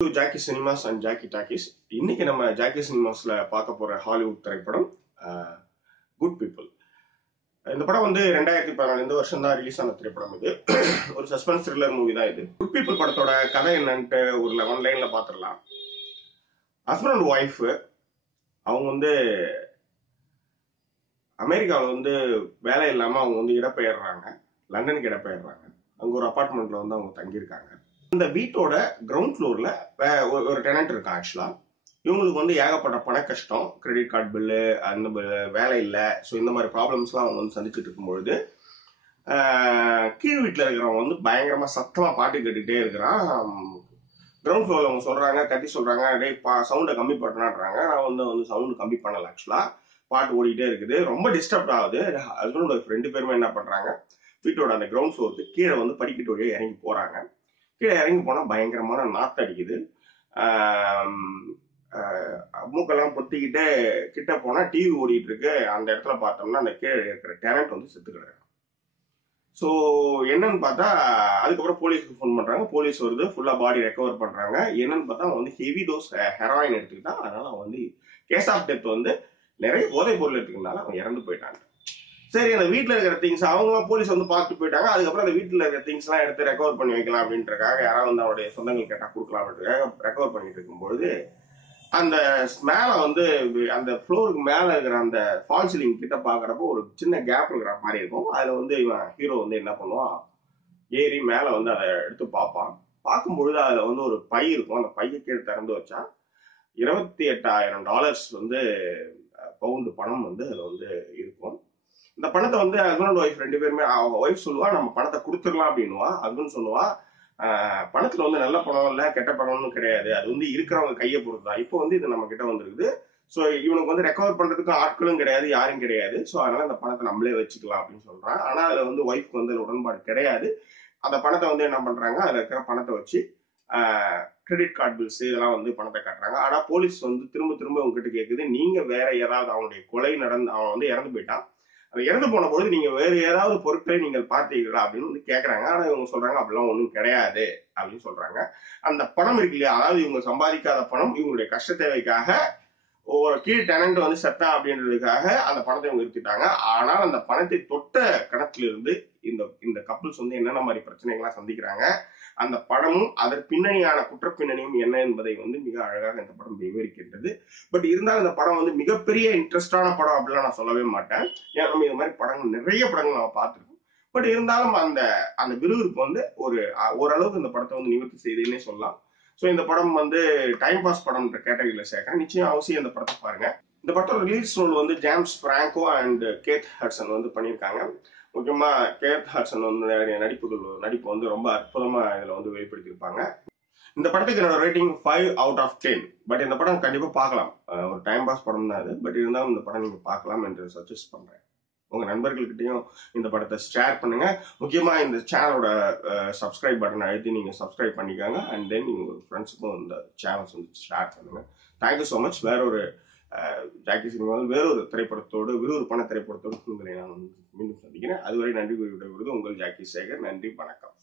to Jackie Cinemas and Jackie Talkies. இன்னைக்கு நம்ம Jackie சினிமாஸ்ல பார்க்க போற ஹாலிவுட் திரைப்படம் குட் பீப்புள். இந்த படம் வந்து 2014 இந்த வருஷம் தான் ரிலீஸ் ஆன திரைப்படம். இது ஒரு சஸ்பென்ஸ் த்ரில்லர் மூவி தான். இது குட் பீப்புள் படத்தோட கதை என்னன்ட்டு ஒரு 11 லைன்ல பாத்துடலாம். ஹஸ்பண்ட் அண்ட் ஒய்ஃப் அவங்க வந்து அமெரிக்காவில் வந்து வேலை இல்லாம அவங்க வந்து இடம்பெயர்றாங்க, லண்டனுக்கு இடம்பெயர்றாங்க. அங்க ஒரு அபார்ட்மெண்ட்ல வந்து அவங்க தங்கியிருக்காங்க. இந்த வீட்டோட கிரவுண்ட் ஃப்ளோர்ல ஒரு டெனன்ட் இருக்கான். ஆக்சுவலா இவங்களுக்கு வந்து ஏகப்பட்ட பண கஷ்டம், கிரெடிட் கார்டு பில்லு, அந்த வேலை இல்லை. ஸோ இந்த மாதிரி ப்ராப்ளம்ஸ்லாம் அவங்க வந்து சந்திச்சுட்டு இருக்கும்பொழுது கீழ் வீட்டில் இருக்கிறவங்க வந்து பயங்கரமா சத்தமா பாட்டு கேட்டுக்கிட்டே இருக்கிறான். கிரவுண்ட் ஃப்ளோர்ல அவங்க சொல்றாங்க, கத்தி சொல்றாங்க, டே சவுண்டை கம்மி பண்ணான்றாங்க. நான் வந்து சவுண்டு கம்மி பண்ணல. ஆக்சுவலா பாட்டு ஓடிக்கிட்டே இருக்குது, ரொம்ப டிஸ்டர்ப் ஆகுது. ஹஸ்பண்ட் ஒய்ஃப் 2 பேருமே என்ன பண்றாங்க, வீட்டோட அந்த கிரவுண்ட் ஃப்ளோருக்கு கீழே வந்து படிக்கட்டு வழியா இறங்கி போறாங்க. கீழே இறங்கி போனா பயங்கரமான நாத்து அடிக்குது. மூக்கெல்லாம் பொத்திக்கிட்டு கிட்ட போனா டிவி ஓடிட்டு இருக்கு. அந்த இடத்துல பார்த்தோம்னா அந்த கீழே இருக்கிற டெனன்ட் வந்து செத்து கிடக்கு. ஸோ என்னன்னு பார்த்தா அதுக்கப்புறம் போலீஸ்க்கு ஃபோன் பண்றாங்க. போலீஸ் வருது, ஃபுல்லா பாடி ரெக்கவர் பண்றாங்க. என்னன்னு பார்த்தா அவன் வந்து ஹெவி டோஸ் ஹெராயின் எடுத்துக்கிட்டான். அதனால அவன் வந்து கேஸ் ஆஃப் டெத் வந்து நிறைய போதைப் பொருள் எடுத்துக்கிறதுனால அவன் இறந்து போயிட்டாங்க. சரி, அந்த வீட்டில் இருக்கிற திங்ஸ் அவங்க போலீஸ் வந்து பார்த்துட்டு போயிட்டாங்க. அதுக்கப்புறம் அந்த வீட்டில் இருக்கிற திங்ஸ் எல்லாம் எடுத்து ரெக்கவர் பண்ணி வைக்கலாம் அப்படின்றக்காக யாராவது வந்து அவருடைய சொந்தங்கள் கேட்டா கொடுக்கலாம் அப்படின்றக்காக ரெக்கவர் பண்ணிட்டு இருக்கும்போது அந்த மேல வந்து அந்த ஃப்ளோருக்கு மேல இருக்கிற அந்த ஃபால் சீலிங் கிட்ட பாக்குறப்போ ஒரு சின்ன கேப் இருக்கிற மாதிரி இருக்கும். அதுல வந்து இவன் ஹீரோ வந்து என்ன பண்ணுவான், ஏறி மேல வந்து அதை எடுத்து பார்ப்பான். பார்க்கும்பொழுது அதுல வந்து ஒரு பை இருக்கும். அந்த பையை கீழே திறந்து வச்சா $28,000 வந்து பவுண்டு பணம் வந்து அதுல வந்து இருக்கும். இந்த பணத்தை வந்து ஹஸ்பண்ட் அண்ட் ஒய்ஃப் 2 பேருமே, அவங்க ஒய்ஃப் சொல்லுவா நம்ம பணத்தை கொடுத்துடலாம் அப்படின்னுவா. ஹஸ்பண்ட் சொல்லுவா பணத்துல வந்து நல்ல பணம் இல்ல கெட்ட பணம்னு கிடையாது, அது வந்து இருக்கிறவங்க கையை பொறுத்துதான். இப்போ வந்து இது நம்ம கிட்ட வந்துருக்குது. ஸோ இவனுக்கு வந்து ரெக்கவர் பண்றதுக்கு ஆட்களும் கிடையாது, யாரும் கிடையாது. ஸோ அதனால அந்த பணத்தை நம்மளே வச்சுக்கலாம் அப்படின்னு சொல்றான். ஆனா அதுல வந்து ஒய்ஃப்க்கு வந்து உடன்பாடு கிடையாது. அந்த பணத்தை வந்து என்ன பண்றாங்க, அதுல இருக்கிற பணத்தை வச்சு கிரெடிட் கார்டு பில்ஸ் இதெல்லாம் வந்து பணத்தை கட்டுறாங்க. ஆனா போலீஸ் வந்து திரும்ப திரும்ப உங்ககிட்ட கேக்குது, நீங்க வேற ஏதாவது அவனுடைய கொலை நடந்து அவன் வந்து இறந்து போயிட்டான், அது இறந்து போன போது நீங்க வேறு ஏதாவது பொருட்களை நீங்கள் பார்த்தீர்களா அப்படின்னு வந்து கேட்கறாங்க. ஆனா இவங்க சொல்றாங்க அப்படிலாம் ஒன்றும் கிடையாது அப்படின்னு சொல்றாங்க. அந்த பணம் இருக்கு இல்லையா, அதாவது இவங்க சம்பாதிக்காத பணம், இவங்களுடைய கஷ்ட தேவைக்காக ஒரு கீழ் டெனன்ட் வந்து செத்தா அப்படின்றதுக்காக அந்த பணத்தை இவங்க எடுத்துட்டாங்க. ஆனால் அந்த பணத்தை தொட்ட கணக்குல இருந்து இந்த இந்த கப்பிள்ஸ் வந்து என்னென்ன மாதிரி பிரச்சனைகள்லாம் சந்திக்கிறாங்க, அந்த படமும் அதன் பின்னணியான குற்ற பின்னணியும் என்ன என்பதை வந்து மிக அழகாக இந்த படம் விவரிக்கின்றது. பட் இருந்தாலும் இந்த படம் வந்து மிகப்பெரிய இன்ட்ரெஸ்டான படம் அப்படிலாம் நான் சொல்லவே மாட்டேன். ஏன்னா நம்ம இது மாதிரி படங்கள் நிறைய படங்கள் நம்ம பார்த்துருக்கோம். பட் இருந்தாலும் அந்த அந்த விறுவிறுப்பு வந்து ஓரளவுக்கு இந்த படத்தை வந்து நிவர்த்தி செய்துன்னே சொல்லலாம். ஸோ இந்த படம் வந்து டைம் பாஸ் படம்ன்ற கேட்டகரியில சேர்க்கிறேன். நிச்சயம் அவசியம் இந்த படத்தை பாருங்க. இந்த படத்தோட ரிலீஸ் ரோல் வந்து James Franco and Kate Hudson வந்து பண்ணியிருக்காங்க. முக்கியமா கேத் ஹட்சன் வந்து நடிப்பு வந்து ரொம்ப அற்புதமா இதுல வந்து வெளிப்படுத்தியிருப்பாங்க. இந்த படத்துக்கு என்னோட ரேட்டிங் 5 out of 10. பட் இந்த படம் கண்டிப்பா பார்க்கலாம். ஒரு டைம் பாஸ் படம் தான் அது. பட் இருந்தாலும் இந்த படம் நீங்க பார்க்கலாம் என்று சஜஸ்ட் பண்றேன். உங்க நண்பர்கள்கிட்டையும் இந்த படத்தை ஷேர் பண்ணுங்க. முக்கியமா இந்த சேனலோட சப்ஸ்கிரைப் பட்டன் அழுத்தி நீங்க சப்ஸ்கிரைப் பண்ணிக்கோங்க. அண்ட் தென் நீங்க உங்க ஃப்ரெண்ட்ஸுக்கும் இந்த சேனல்ஸ் வந்து ஷேர் பண்ணுங்க. Thank you so much. வேற ஒரு ஜாக்கி சினிமாவில் வேறொரு திரைப்படத்தோடு விறுவிறுப்பான திரைப்படத்தோடு உங்களை நான் மீண்டும் சந்திக்கிறேன். அதுவரை நன்றி கூறி விடைபெறுவது உங்கள் ஜாக்கி சேகர். நன்றி, வணக்கம்.